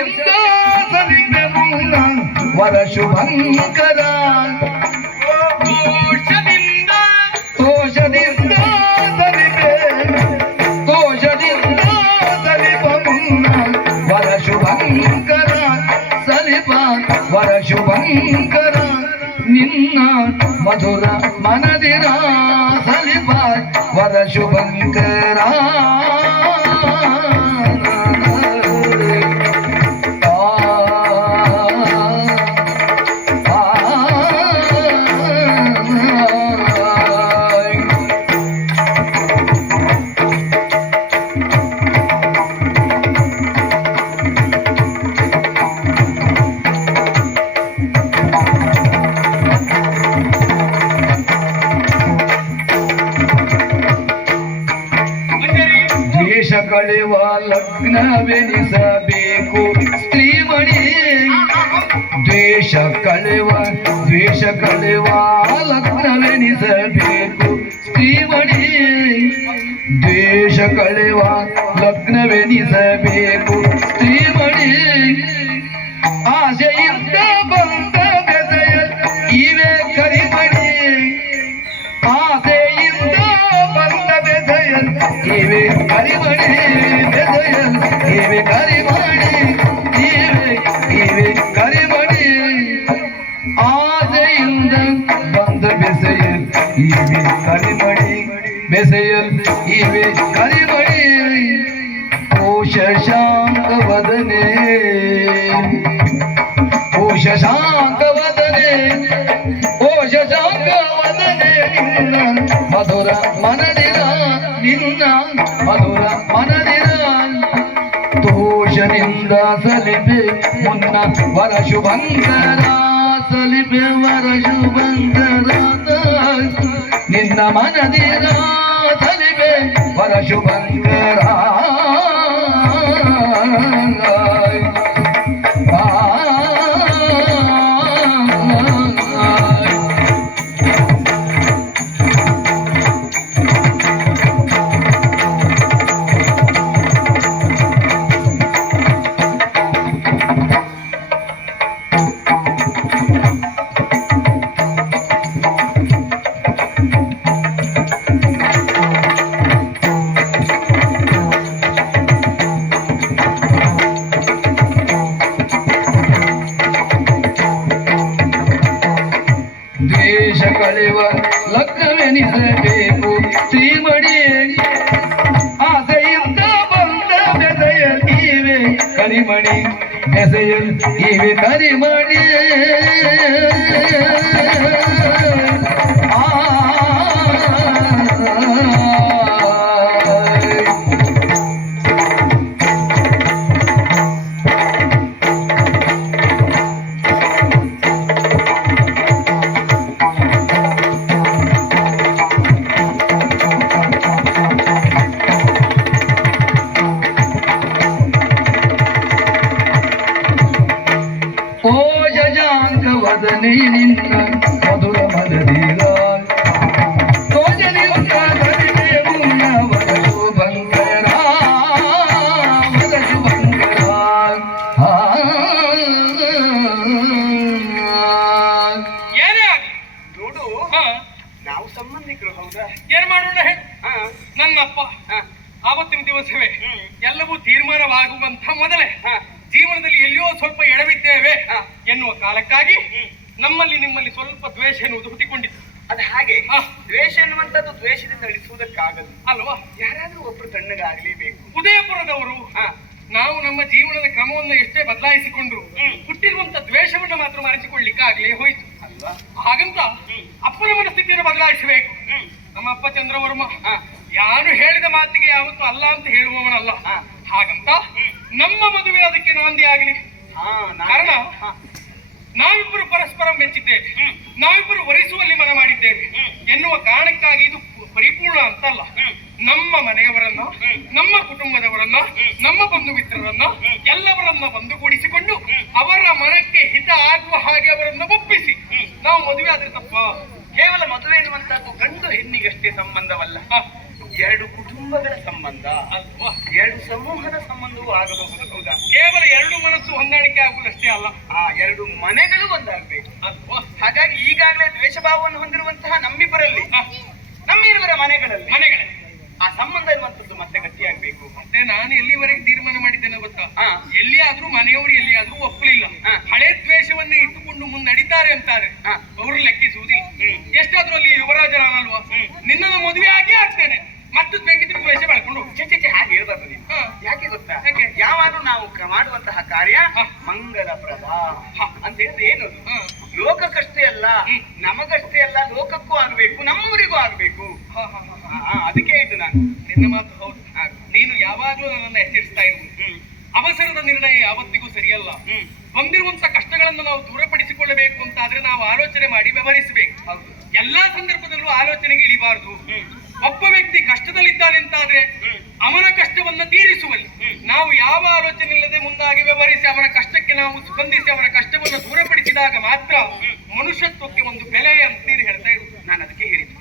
ತೋಷದಿಂದ ಸಲಿಗೆ ಮುನ್ನ ವರ ಶುಭಂಕರ ತೋಷದಿಂದ ಸಲಿಗೆ ಸಲಿಪ ಮುನ್ನ ವರ ಶುಭಂಕರ ಸಲಿಪ ವರ ಶುಭಂಕರ ನಿನ್ನ ಮಧುರ ಮನದಿರ ಸಲಿಪ ವರ ಶುಭಂಕರ ಕಳೆವ ಲಗ್ನವೆನಿಸಬೇಕು ಸ್ತ್ರೀಮಣಿ ದ್ವೇಷ ಕಳೆವ ಲಗ್ನವೆನಿಸಬೇಕು ಸ್ತ್ರೀಮಣಿ ದ್ವೇಷ ಕಳೆವ ಲಗ್ನವೆನಿಸಬೇಕು ಸ್ತ್ರೀಮಣಿ ಆಸೆಯಿಂದ ಬಂದ ಬೆದೆಯ ಇವೆ ಕರಿಮಣಿ ಆಸೆಯಿಂದ ಬಂದ ಬೆದೆಯ ಇವೆ ಕರಿಮಣಿ ಇವೆ ಕರಿಮಣಿ ಇವೆ ಕರಿಮಣಿ ಆಸೆಯಿಂದ ಬಂದ ಬೆಸೆಯಲ್ ಇವೆ ಕರಿಮಣಿ ಬೆಸೆಯಲ್ ಇವೆ ಕರಿಮಣಿ ಓ ಶಶಾಂಕ ವದನೆ ಓ ಶಶಾಂಕ ವದನೆ ಓ ಶಶಾಂಕ ವದನೆ ನಿನ್ನ ಮಧುರ ಮನದಿರ ನಿನ್ನ ಮಧುರ ಮನದಿರ ದೋಷನಿಂದ ಸಲಿಪೆ ಮುನ್ನ ವರ ಶುಭಂಕರ ಸಲಿಪೆ ವರ ಶುಭಂಕರ ನಿನ್ನ ಮನದಿರ ಸಲಿಪೆ ವರ ಶುಭಂಕರ ದ್ವೇಷ ಕಳೆವ ಲಗ್ನವೆನಿಸಬೇಕು ಶ್ರೀಮಣಿ ಆಸೆಯಿಂದ ಬಂದ ಬೆಸೆಯಲ್ ಇವೆ ಕರಿಮಣಿ ಬೆಸೆಯಲ್ ಇವೆ ಕರಿಮಣಿ ಓ ಜಜಾಂಕ ವದನೆ ನಿನ್ನ ಮಧುರ ಮನದಿರ ತೋಜನಿಂದ ಸಲಿಪೆ ಮುನ್ನ ವರ ಶುಭಂಕರ ಏನೇ ಆಗಿ ನೋಡು ನಾವು ಸಂಬಂಧಿಕರು ಹೌದಾ ಏನ್ ಮಾಡೋಣ ನನ್ನಪ್ಪ ಆವತ್ತಿನ ದಿವಸವೇ ಎಲ್ಲವೂ ತೀರ್ಮಾನವಾಗುವಂತ ಮೊದಲೇ ಜೀವನದಲ್ಲಿ ಎಲ್ಲಿಯೋ ಸ್ವಲ್ಪ ಎಡವಿದ್ದೇವೆ ಎನ್ನುವ ಕಾಲಕ್ಕಾಗಿ ನಮ್ಮಲ್ಲಿ ನಿಮ್ಮಲ್ಲಿ ಸ್ವಲ್ಪ ದ್ವೇಷ ಎನ್ನುವುದು ಹುಟ್ಟಿಕೊಂಡಿತ್ತು. ಅದು ಹಾಗೆ ದ್ವೇಷ ಎನ್ನುವಂಥದ್ದು ದ್ವೇಷದಿಂದ ಅಳಿಸುವುದಕ್ಕಾಗದು ಅಲ್ವಾ? ಯಾರಾದ್ರೂ ಒಬ್ರು ತಣ್ಣಗಾಗಲೇಬೇಕು. ಉದಯಪುರದವರು ನಾವು ನಮ್ಮ ಜೀವನದ ಕ್ರಮವನ್ನು ಎಷ್ಟೇ ಬದಲಾಯಿಸಿಕೊಂಡ್ರು ಹುಟ್ಟಿರುವಂತ ದ್ವೇಷವನ್ನು ಮಾತ್ರ ಮರೆಸಿಕೊಳ್ಳಿಕ್ಕಾಗಲೇ ಹೋಯ್ತು ಅಲ್ವಾ? ಹಾಗಂತ ಅಪ್ಪನ ಮನಸ್ಥಿತಿಯನ್ನು ಬದಲಾಯಿಸಬೇಕು. ನಮ್ಮ ಅಪ್ಪ ಚಂದ್ರವರ್ಮ ಯಾರು ಹೇಳಿದ ಮಾತಿಗೆ ಯಾವತ್ತೂ ಅಲ್ಲ ಅಂತ ಹೇಳುವವನಲ್ಲ. ಹಾಗಂತ ನಮ್ಮ ಮದುವೆ ಅದಕ್ಕೆ ನಾಂದಿ ಆಗಲಿ. ಕಾರಣ ನಾವಿಬ್ಬರು ಪರಸ್ಪರ ಮೆಚ್ಚಿದ್ದೇವೆ, ನಾವಿಬ್ಬರು ವರಿಸುವಲ್ಲಿ ಮನ ಮಾಡಿದ್ದೇವೆ ಎನ್ನುವ ಕಾರಣಕ್ಕಾಗಿ ಇದು ಪರಿಪೂರ್ಣ ಅಂತಲ್ಲ. ನಮ್ಮ ಮನೆಯವರನ್ನ, ನಮ್ಮ ಕುಟುಂಬದವರನ್ನ, ನಮ್ಮ ಬಂಧು ಮಿತ್ರರನ್ನ ಎಲ್ಲವರನ್ನ ಬಂದುಗೂಡಿಸಿಕೊಂಡು ಅವರ ಮನಕ್ಕೆ ಹಿತ ಆಗುವ ಹಾಗೆ ಅವರನ್ನ ಒಪ್ಪಿಸಿ ನಾವು ಮದುವೆ ಆದ್ರೆ ತಪ್ಪ. ಕೇವಲ ಮದುವೆ ಎನ್ನುವಂತದ್ದು ಗಂಡು ಹೆಣ್ಣಿಗಷ್ಟೇ ಸಂಬಂಧವಲ್ಲ, ಎರಡು ಕುಟುಂಬಗಳ ಸಂಬಂಧ, ಅಲ್ವಾ? ಎರಡು ಸಮೂಹದ ಸಂಬಂಧವೂ ಆಗಬಹುದು. ಹೌದಾ? ಕೇವಲ ಎರಡು ಮನಸ್ಸು ಹೊಂದಾಣಿಕೆ ಆಗುವುದಷ್ಟೇ ಅಲ್ಲ, ಆ ಎರಡು ಮನೆಗಳು ಒಂದಾಗಬೇಕು. ಅಲ್ವಾ? ಹಾಗಾಗಿ ಈಗಾಗಲೇ ದ್ವೇಷ ಭಾವವನ್ನು ಹೊಂದಿರುವಂತಹ ನಮ್ಮಿಬ್ಬರಲ್ಲಿ, ನಮ್ಮಿರುವರ ಮನೆಗಳಲ್ಲಿ ಆ ಸಂಬಂಧ ಎನ್ನುವಂಥದ್ದು ಮತ್ತೆ ಗಟ್ಟಿಯಾಗಬೇಕು. ಮತ್ತೆ ನಾನು ಎಲ್ಲಿವರೆಗೆ ತೀರ್ಮಾನ ಮಾಡಿದ್ದೇನೆ ಗೊತ್ತಾ? ಹಾ. ಎಲ್ಲಿಯಾದ್ರೂ ಮನೆಯವರು ಎಲ್ಲಿಯಾದ್ರೂ ಒಪ್ಪಲಿಲ್ಲ, ಹಾ. ಹಳೆ ದ್ವೇಷವನ್ನೇ ಇಟ್ಟುಕೊಂಡು ಮುನ್ನಡಿತಾರೆ ಅಂತಾರೆ, ಹಾ. ಅವರು ಲೆಕ್ಕಿಸುವುದಿಲ್ಲ. ಎಷ್ಟಾದ್ರೂ ಅಲ್ಲಿ ಯುವರಾಜರಲ್ವಾ, ನಿನ್ನನ್ನು ಮದುವೆ ಆಗೇ ಆಗ್ತೇನೆ, ಮತ್ತೆ ಬೇಕಿದ್ರೆ ದ್ವೇಷ ಬೆಳ್ಕೊಂಡು ಹೋಗು. ಚೆ ಹಾಗೆ ಹೇಳ್ಬಾರ್ದು ನೀನು. ಹಾ. ಯಾಕೆ ಗೊತ್ತಾ? ಯಾಕೆ? ಯಾವಾಗಲೂ ನಾವು ಮಾಡುವಂತಹ ಕಾರ್ಯ ಹಾ. ಮಂಗಲಪ್ರದ ಹಾ. ಅಂತ ಹೇಳಿದ್ರೆ ಏನದು? ಹಾ. ಲೋಕಕ್ಕಷ್ಟೇ ಅಲ್ಲ, ನಮಗಷ್ಟೇ ಅಲ್ಲ, ಲೋಕಕ್ಕೂ ಆಗ್ಬೇಕು, ನಮ್ಮವರಿಗೂ ಆಗ್ಬೇಕು. ಹಾ, ಹಾ, ಹಾ. ಅದಕ್ಕೆ ಇದು ನಾನು. ನಿನ್ನ ಮಾತು ಹೌದು. ನೀನು ಯಾವಾಗ್ಲೂ ನನ್ನನ್ನು ಎಚ್ಚರಿಸ್ತಾ ಇರುವುದು, ಅವಸರದ ನಿರ್ಣಯ ಯಾವತ್ತಿಗೂ ಸರಿಯಲ್ಲ. ಬಂದಿರುವಂತ ಕಷ್ಟಗಳನ್ನು ನಾವು ದೂರಪಡಿಸಿಕೊಳ್ಳಬೇಕು ಅಂತಾದ್ರೆ ನಾವು ಆಲೋಚನೆ ಮಾಡಿ ವ್ಯವಹರಿಸಬೇಕು. ಹೌದು. ಎಲ್ಲಾ ಸಂದರ್ಭದಲ್ಲೂ ಆಲೋಚನೆಗೆ ಇಳಿಬಾರದು. ಒಬ್ಬ ವ್ಯಕ್ತಿ ಕಷ್ಟದಲ್ಲಿದ್ದಾನೆ ಅಂತಾದ್ರೆ ಅವನ ಕಷ್ಟವನ್ನ ತೀರಿಸುವಲ್ಲಿ ನಾವು ಯಾವ ಆಲೋಚನೆ ಇಲ್ಲದೆ ಮುಂದಾಗಿ ವ್ಯವಹರಿಸಿ ಅವನ ಕಷ್ಟಕ್ಕೆ ನಾವು ಸ್ಪಂದಿಸಿ ಅವನ ಕಷ್ಟವನ್ನು ದೂರಪಡಿಸಿದಾಗ ಮಾತ್ರ ಮನುಷ್ಯತ್ವಕ್ಕೆ ಒಂದು ಬೆಲೆ ಅಂತ ನೀನು ಹೇಳ್ತಾ ಇರುವುದು. ನಾನು ಅದಕ್ಕೆ ಹೇಳಿದ್ದು